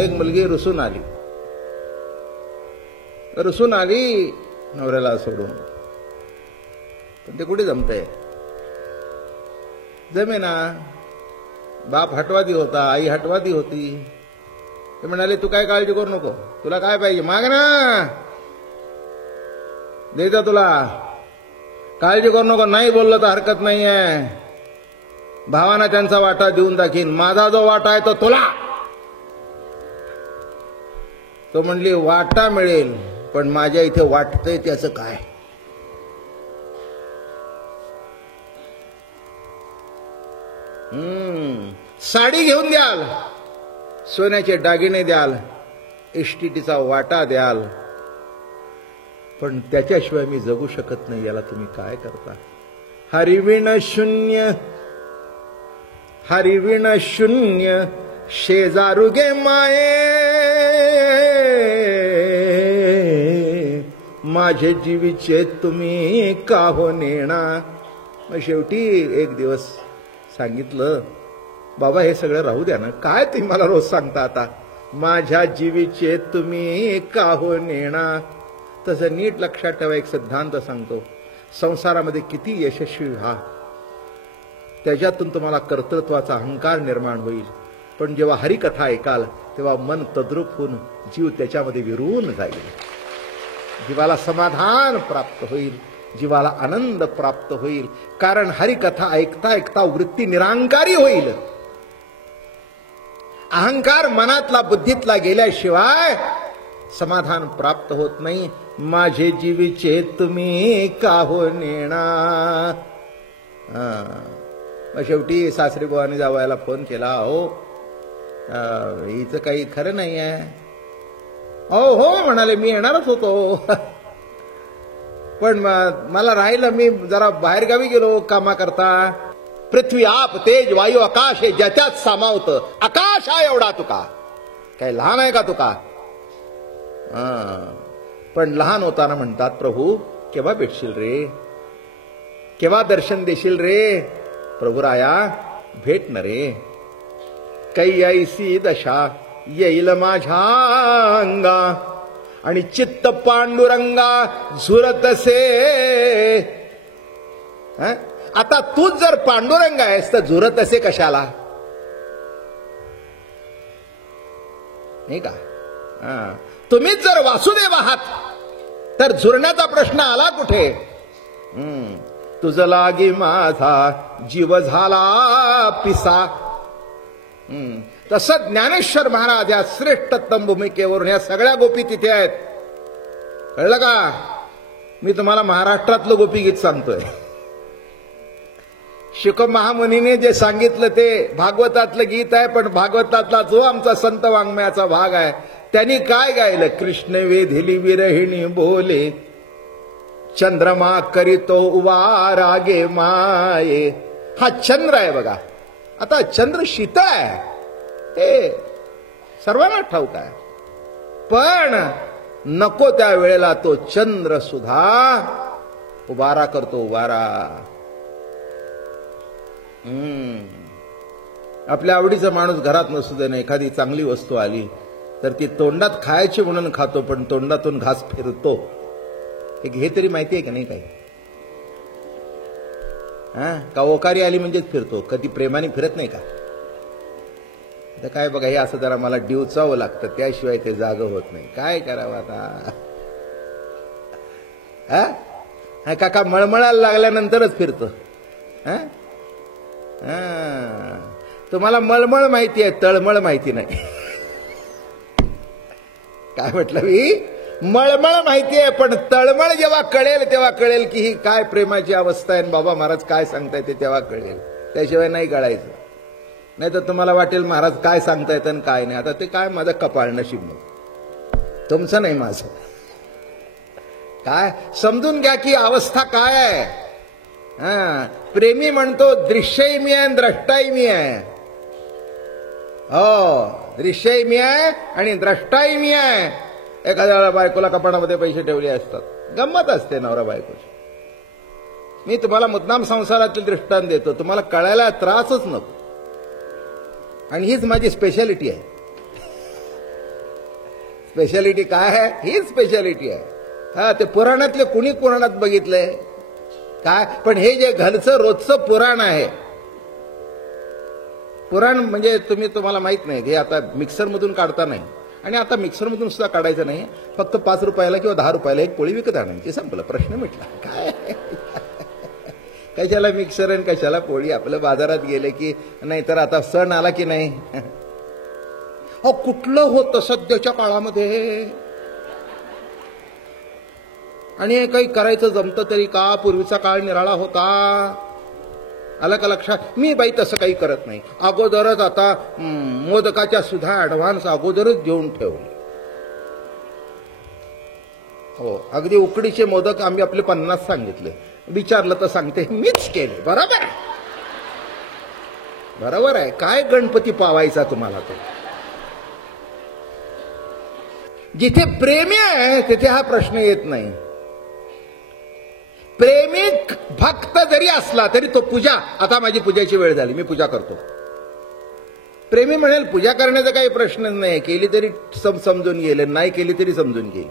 एक मुलगी रुसून आली नवऱ्याला सोडून. पण ते कुठे जमतंय? जमेना. बाप हटवादी होता, आई हटवादी होती. ते म्हणाले तू काय काळजी करू नको, तुला काय पाहिजे माग ना, देता तुला, काळजी करू नको. नाही बोललं तर हरकत नाहीये, भावाना त्यांचा वाटा देऊन दाखीन, माझा जो वाटा आहे तो तुला. तो म्हणली वाटा मिळेल, पण माझ्या इथे वाटतंय त्याचं काय? साडी घेऊन द्याल, सोन्याचे दागिने द्याल, इष्टिटीचा वाटा द्याल, पण त्याच्याशिवाय मी जगू शकत नाही. याला तुम्ही काय करता? हरिविण शून्य शेजारुगे माये, माझे जीवीचे तुम्ही का हो नेणा. मग शेवटी एक दिवस सांगितलं, बाबा हे सगळं राहू द्या ना, काय तुम्ही मला रोज सांगता आता, माझ्या जीवीचे तुम्ही का हो नेणा. तसं नीट लक्षात ठेवा, एक सिद्धांत सांगतो, संसारामध्ये किती यशस्वी व्हा, त्याच्यातून तुम्हाला कर्तृत्वाचा अहंकार निर्माण होईल, पण जेव्हा हरिकथा ऐकाल तेव्हा मन तद्रूप होऊन जीव त्याच्यामध्ये विरून जाईल. जीवाला समाधान प्राप्त होईल, जीवाला आनंद प्राप्त होईल, कारण हरिकथा ऐकता ऐकता वृत्ती निरांकारी होईल. अहंकार मनातला बुद्धीतला गेल्याशिवाय समाधान प्राप्त होत नाही. माझे जीवीचे तुम्ही का हो नेणा. शेवटी सासरी बुवानी जावयाला फोन केला, हो हिचं काही खरं नाही आहे. हो म्हणाले, मी येणारच होतो, पण मला राहिलं, मी जरा बाहेर गावी गेलो कामा करता. पृथ्वी आप तेज वायू आकाश हे ज्याच्यात सामावतं, आकाश हा एवढा तुका, काय लहान आहे का तुका? पण लहान होताना म्हणतात, प्रभू केव्हा भेटशील रे, केव्हा दर्शन देशील रे. प्रभुराया भेट न रे, कैयसी दशा येईल माझ्या अंगा, आणि चित्त पांडुरंगा झुरतसे. आता तूच जर पांडुरंग आहेस तर झुरतसे कशाला, नाही का? तुम्हीच जर वासुदेव आहात तर झुरण्याचा प्रश्न आला कुठे? तुझ लागी माझा जीव झाला पिसा. तसं ज्ञानेश्वर महाराज या श्रेष्ठ भूमिकेवरून या सगळ्या गोपी तिथे आहेत. कळलं का? मी तुम्हाला महाराष्ट्रातलं गोपीगीत सांगतोय. शुक महामुनीने जे सांगितलं ते भागवतातलं गीत आहे, पण भागवतातला जो आमचा संत वाङ्मयाचा भाग आहे त्यांनी काय गायलं? कृष्ण वेधिली विरहिणी बोले, चंद्रमा करीतो उवा रागे माये. हा चंद्र आहे बघा. आता चंद्र शीतळ आहे हे सर्वांना ठाऊक आहे, पण नको त्या वेळेला तो चंद्र सुद्धा उबारा करतो, उबारा. आपल्या आवडीचा माणूस घरात नसू दे ना, एखादी चांगली वस्तू आली तर ती तोंडात खायची म्हणून खातो, पण तोंडातून घास फिरतो. हे तरी माहिती आहे का नाही काही? का ओकारी आली म्हणजेच फिरतो, कधी प्रेमाने फिरत नाही का? तर काय बघा, हे असं जरा मला डिवचावं लागतं, त्याशिवाय ते जागं होत नाही. काय करावं आता? काका मळमळायला लागल्यानंतरच फिरतो. तुम्हाला मळमळ माहिती आहे, तळमळ माहिती नाही. काय म्हटलं मी? मळमळ माहिती आहे, पण तळमळ जेव्हा कळेल तेव्हा कळेल की ही काय प्रेमाची अवस्था आहे, बाबा महाराज काय सांगताय ते तेव्हा कळेल, त्याशिवाय नाही कळायचं. नाही तर तुम्हाला वाटेल महाराज काय सांगतायत आणि काय नाही. आता ते काय माझं कपाळ नशीब नाही, तुमचं नाही माझं. काय समजून घ्या की अवस्था काय आहे. प्रेमी म्हणतो दृश्यही मी आहे, द्रष्टाही मी आहे. हो, दृश्यही मी आहे आणि द्रष्टाही मी आहे. एखाद्या बायकोला कपाटामध्ये पैसे ठेवले असतात, गंमत असते नवरा बायकोची. मी तुम्हाला मुद्दाम संसारातील दृष्टांत देतो, तुम्हाला कळायला त्रासच नको. आणि हीच माझी स्पेशालिटी आहे. स्पेशालिटी काय आहे? ही स्पेशालिटी आहे. हा, ते पुराणातले कुणी पुराणात बघितलंय काय? पण हे जे घरचं रोजचं पुराण आहे, पुराण म्हणजे तुम्हाला माहित नाही, हे आता मिक्सरमधून काढता नाही. आणि आता मिक्सरमधून सुद्धा काढायचं नाही, फक्त 5 रुपयाला किंवा 10 रुपयाला एक पोळी विकत आणायची, संपलं, प्रश्न मिटला. काय कशाला मिक्सर आणि कशाला पोळी? आपलं बाजारात गेले की नाही, तर आता सण आला की नाही, अहो कुठलं होतं सध्याच्या काळामध्ये. आणि काही करायचं जमतं तरी का? पूर्वीचा काळ निराळा होता. आलं का लक्षात? मी बाई तसं काही करत नाही. अगोदरच आता मोदकाच्या सुद्धा ऍडव्हान्स अगोदरच घेऊन ठेवले. हो, अगदी उकडीचे मोदक आम्ही आपले 50 सांगितले. विचारलं तर सांगते मीच केले. बरोबर आहे, बरोबर आहे. काय गणपती पावायचा तुम्हाला? तो जिथे प्रेमी आहे तिथे हा प्रश्न येत नाही. प्रेमी भक्त जरी असला तरी तो पूजा, आता माझी पूजेची वेळ झाली, मी पूजा करतो. प्रेमी म्हणेल पूजा करण्याचा काही प्रश्नच नाही, केली तरी समजून गेले, नाही केली तरी समजून गेली.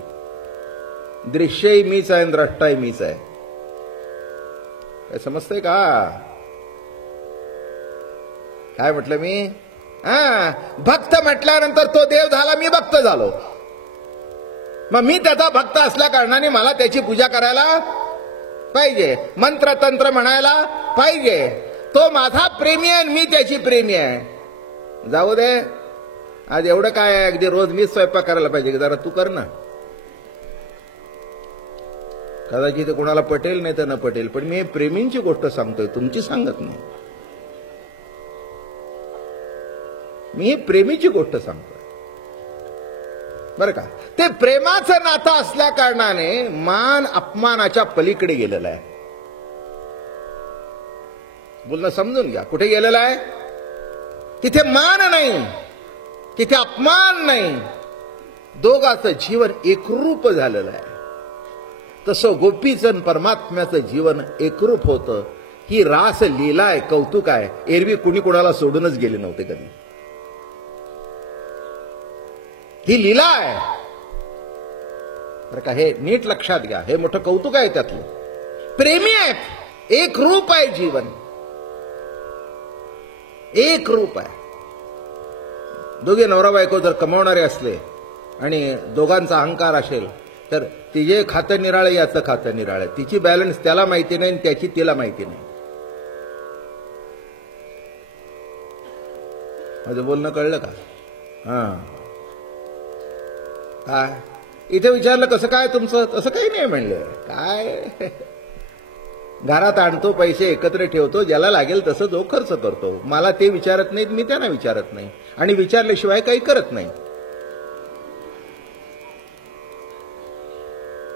दृश्यही मीच आहे, द्रष्टाही मीच आहे. काय समजतंय का? काय म्हटलं मी? भक्त म्हटल्यानंतर तो देव झाला, मी भक्त झालो. मग मी त्याचा भक्त असल्या कारणाने मला त्याची पूजा करायला पाहिजे, मंत्र तंत्र म्हणायला पाहिजे. तो माझा प्रेमी आहे, मी त्याची प्रेमी आहे. जाऊ दे, आज एवढं काय आहे, अगदी रोज मीच स्वयंपाक करायला पाहिजे, जरा तू कर ना. कदाचित कोणाला पटेल नाही तर न पटेल, पण मी प्रेमींची गोष्ट सांगतोय, तुमची सांगत नाही. मी प्रेमीची गोष्ट सांगतोय, बरं का? ते प्रेमाचं नातं असल्या कारणाने मान अपमानाच्या पलीकडे गेलेलं आहे. बोलणं समजून घ्या, कुठे गेलेलं आहे? तिथे मान नाही, तिथे अपमान नाही, दोघांचं जीवन एकरूप झालेलं आहे. तसं गोपीचं परमात्म्याचं जीवन एकरूप होतं. ही रास लीला आहे, कौतुक आहे. एरवी कुणी कुणाला सोडूनच गेले नव्हते कधी. ही लीला आहे, बरं का? हे नीट लक्षात घ्या, हे मोठं कौतुक आहे त्यातलं. प्रेमी आहेत, एक रूप आहे जीवन, एक रूप आहे. दोघे नवरा बायको जर कमावणारे असले आणि दोघांचा अहंकार असेल तर तिचे खातं निराळे, याचं खातं निराळे. तिची बॅलन्स त्याला माहिती नाही, त्याची तिला माहिती नाही. माझं बोलणं कळलं का? काय इथे विचारलं कसं काय तुमचं? तसं काही नाही म्हणलं. काय घरात आणतो, पैसे एकत्र ठेवतो, ज्याला लागेल तसं जो खर्च करतो. मला ते विचारत नाहीत, मी त्यांना विचारत नाही, आणि विचारल्याशिवाय काही करत नाही.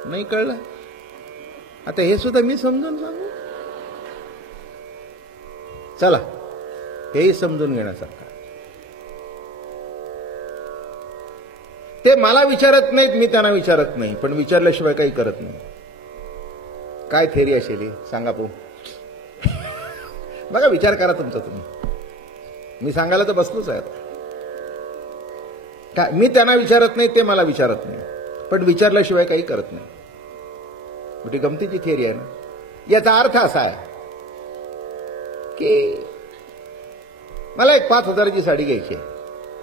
नाही कळलं? आता हे सुद्धा मी समजून सांगू? चला, हेही समजून घेण्यासारखं. ते मला विचारत नाहीत, मी त्यांना विचारत नाही, पण विचारल्याशिवाय काही करत नाही. काय थेरी असेल सांगा पो? बघा, विचार करा तुमचा तुम्ही. मी सांगायला तर बसलोच आहे. काय मी त्यांना विचारत नाही, ते मला विचारत नाही, पण विचारल्याशिवाय काही करत नाही. मोठी गमतीची थेरी आहे ना. याचा अर्थ असा आहे की मला एक 5,000ची साडी घ्यायची आहे.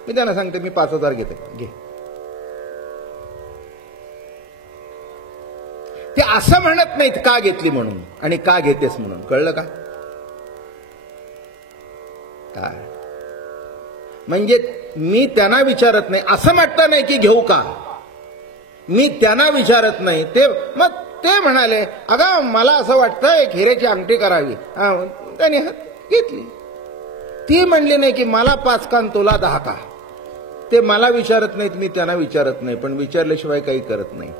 मी त्यांना सांगते मी 5,000 घेते, घे. ते असं म्हणत नाहीत का घेतली म्हणून आणि का घेतेस म्हणून. कळलं का? काय म्हणजे मी त्यांना विचारत नाही, असं म्हटलं नाही की घेऊ का. मी त्यांना विचारत नाही, ते मग ते म्हणाले अगं मला असं वाटतं एक हिऱ्याची अंगठी करावी. त्याने घेतली. ती म्हणली नाही की मला 5 कान तुला 10 का. ते मला विचारत नाहीत, मी त्यांना विचारत नाही, पण विचारल्याशिवाय काही करत नाही.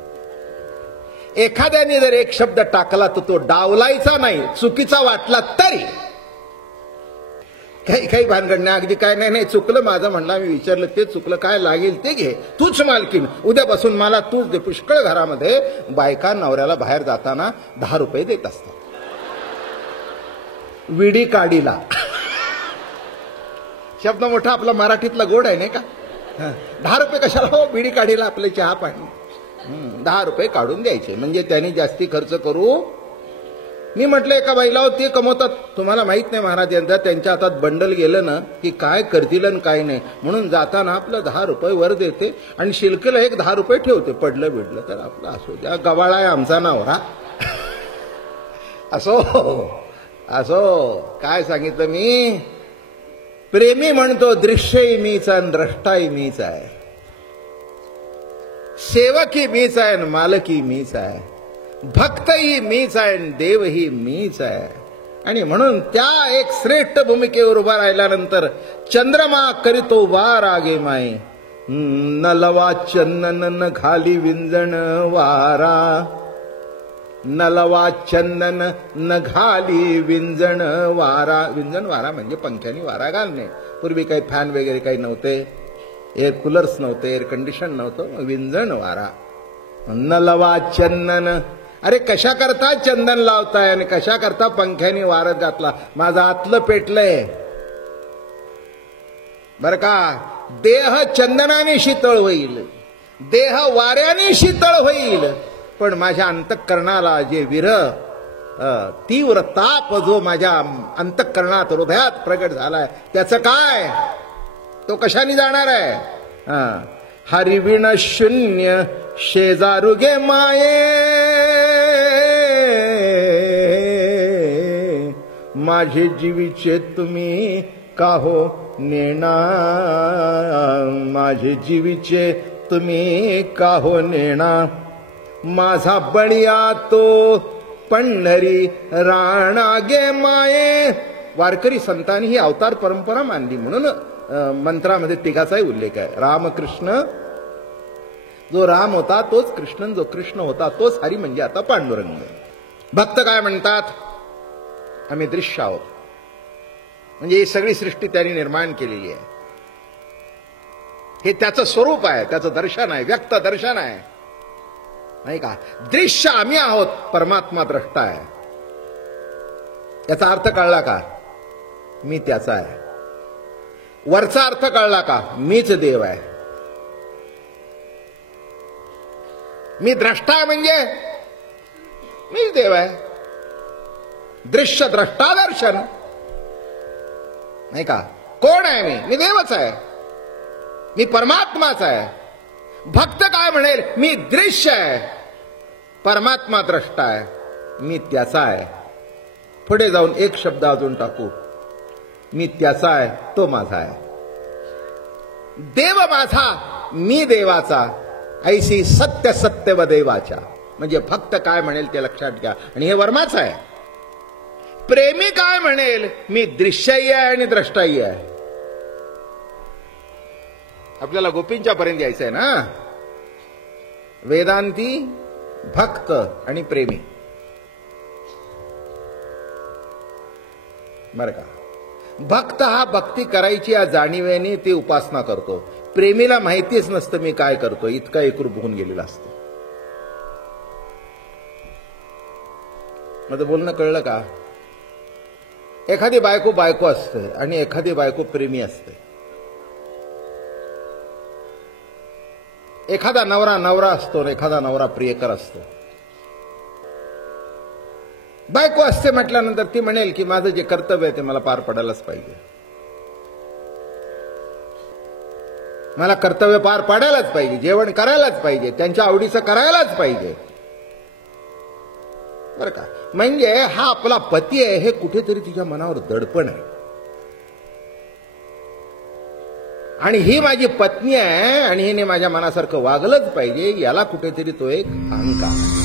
एखाद्याने जर एक शब्द टाकला तर तो डावलायचा नाही, चुकीचा वाटला तरी. काही भानगड नाही, अगदी काय नाही, चुकलं माझं म्हणला, मी विचारलं ते चुकलं, काय लागेल ते घे, तूच मालकीन, उद्यापासून मला तूच दे. पुष्कळ घरामध्ये बायका नवऱ्याला बाहेर जाताना 10 रुपये देत असतात विडी काढीला. शब्द मोठा, आपला मराठीतला गोड आहे नाही का? ₹10 कशाला हो, बिडी काढीला आपले चहा पाणी. ₹10 काढून द्यायचे म्हणजे त्यांनी जास्ती खर्च करू. मी म्हटलं एका बाईला ते कमवतात, तुम्हाला माहित नाही महाराज यांचा, त्यांच्या हातात बंडल गेलं ना की काय करतील आणि काय नाही, म्हणून जाताना आपलं ₹10 वर देते आणि शिल्केला एक ₹10 ठेवते, पडलं बिडलं तर आपलं असो द्या, गवाळा आहे आमचा नवरा. असो असो, काय सांगितलं मी, प्रेमी म्हणतो दृश्यही मीच आणि द्रष्टाही मीच आहे, सेवकही मीच आहे आणि मालकही मीच आहे, भक्तही मीच आहे आणि देवही मीच आहे. आणि म्हणून त्या एक श्रेष्ठ भूमिकेवर उभा राहिल्यानंतर चंद्रमा करीतो वार आगे माये, न लवा चंदन न घाली विंजण वारा, न लवा चंदन न घाली विंजण वारा. विंजण वारा म्हणजे पंख्यानी वारा घालणे. पूर्वी काही फॅन वगैरे काही नव्हते, एअर कूलर्स नव्हते, एअर कंडिशन नव्हतं, विंजण वारा. न लवा चंदन, अरे कशा करता चंदन लावताय आणि कशा करता पंख्यानी वारत घातला, माझं आतलं पेटलंय बर का. देह चंदनाने शीतळ होईल, देह वाऱ्याने शीतळ होईल, पण माझ्या अंतःकरणाला जे विरह तीव्र ताप जो माझ्या अंतःकरणात हृदयात प्रगट झालाय त्याचं काय, तो कशाने जाणार आहे. हरिविण शून्य शेजारुगे माये, माझे जीवीचे तुम्ही काहो नेणा, माझे जीवीचे तुम्ही काहो नेणा, माझा बळिया तो पंढरी राणागे माये. वारकरी संतांनी ही अवतार परंपरा मानली म्हणून मंत्रामध्ये तिघाचाही उल्लेख आहे. रामकृष्ण, जो राम होता तोच कृष्ण, जो कृष्ण होता तोच हरी म्हणजे आता पांडुरंग. भक्त काय म्हणतात, आम्ही दृश्य आहोत, म्हणजे ही सगळी सृष्टी त्यांनी निर्माण केलेली आहे, हे त्याचं स्वरूप आहे, त्याचं दर्शन आहे, व्यक्त दर्शन आहे, नाही का. दृश्य आम्ही आहोत, परमात्मा द्रष्टा आहे. याचा अर्थ कळला का, मी त्याचा आहे. वरचा अर्थ कळला का, मीच देव आहे. मी द्रष्टा आहे म्हणजे मीच देव आहे. दृश्य द्रष्टा दर्शन, नाही का. कोण आहे मी देवच आहे, मी परमात्माच आहे. भक्त काय म्हणेल, मी दृश्य आहे, परमात्मा द्रष्टा आहे, मी त्याचा आहे. पुढे जाऊन एक शब्द अजून टाकू, मी त्याचा आहे, तो माझा आहे. देव माझा, मी देवाचा, ऐसी सत्य सत्य व देवाच्या. म्हणजे भक्त काय म्हणेल ते लक्षात घ्या, आणि हे वर्माचं आहे. प्रेमी काय म्हणेल, मी दृश्यही आहे आणि द्रष्टाही आहे. आपल्याला गोपींच्या पर्यंत यायचंय ना. वेदांती, भक्त आणि प्रेमी, बरं का. भक्त हा भक्ती करायची या जाणीवेने ती उपासना करतो. प्रेमीला माहितीच नसतं मी काय करतो, इतका एकरूप होऊन गेलेला असतो. माझं बोलणं कळलं का. एखादी बायको बायको असते आणि एखादी बायको प्रेमी असते. एखादा नवरा नवरा असतो, एखादा नवरा प्रियकर असतो. बायको असते म्हटल्यानंतर ती म्हणेल की माझं जे कर्तव्य आहे ते मला पार पडायलाच पाहिजे, मला कर्तव्य पार पाडायलाच पाहिजे, जेवण करायलाच पाहिजे, त्यांच्या आवडीचं करायलाच पाहिजे, बरं का. म्हणजे हा आपला पती आहे हे कुठेतरी तिच्या मनावर दडपण आहे, आणि ही माझी पत्नी आहे आणि हिने माझ्या मनासारखं वागलंच पाहिजे, याला कुठेतरी तो एक अहंकार.